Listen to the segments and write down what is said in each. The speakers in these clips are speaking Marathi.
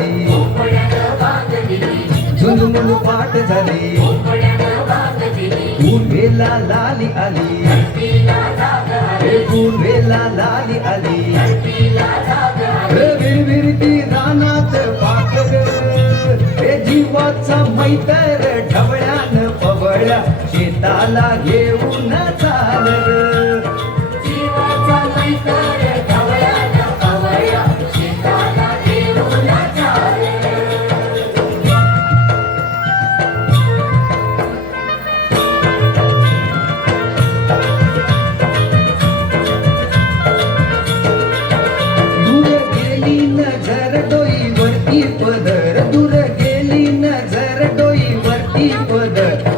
झाली, झुनमुन पाठ झाली, पूर्वेला लाली आली, पूर्वेला लाली आली, विरविरती रानात पाखर, हे जीवाचा मैतर ढवळ्यान पवळ्या शेताला घेऊन चाललं.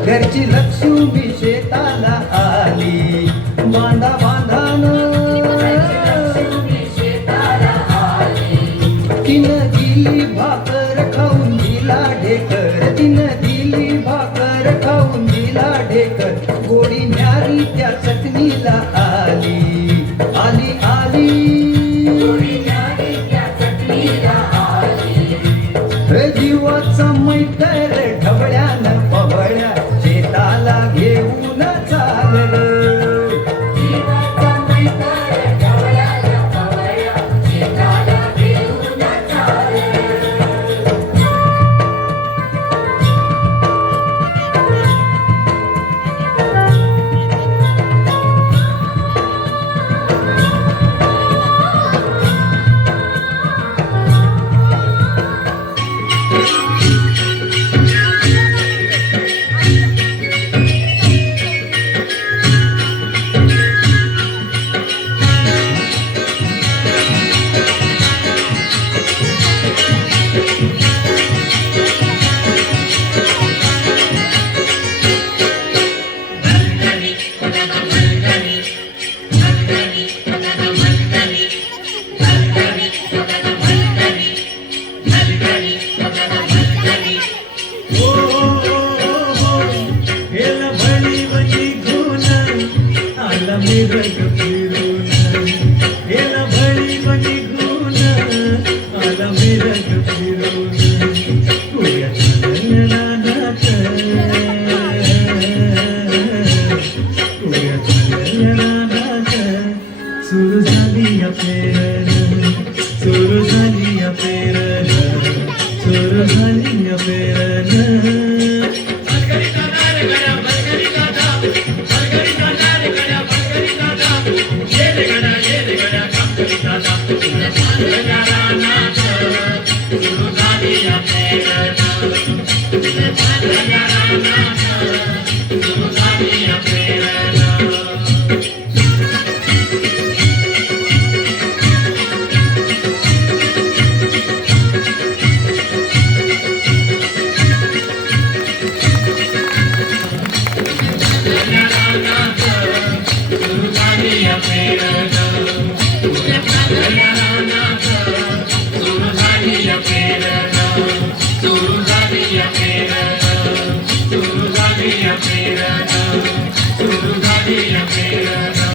घरची लक्ष्मी शेताला आली, बांधा बांधान तिनं दिली भाकर खाऊन दिला ढेकर, तिनं दिली भाकर खाऊन दिला ढेकर, गोडी न्यारी त्या चटणीला आली, आली आली जीवाचा मैतर ढवळ्यान पवळ्या शेताला घेऊन चाललं. सुरू झाली अपेरण, सुरू झाली अपेरण, सुरू झाली अपेरण. सुरू झाली अपेरण.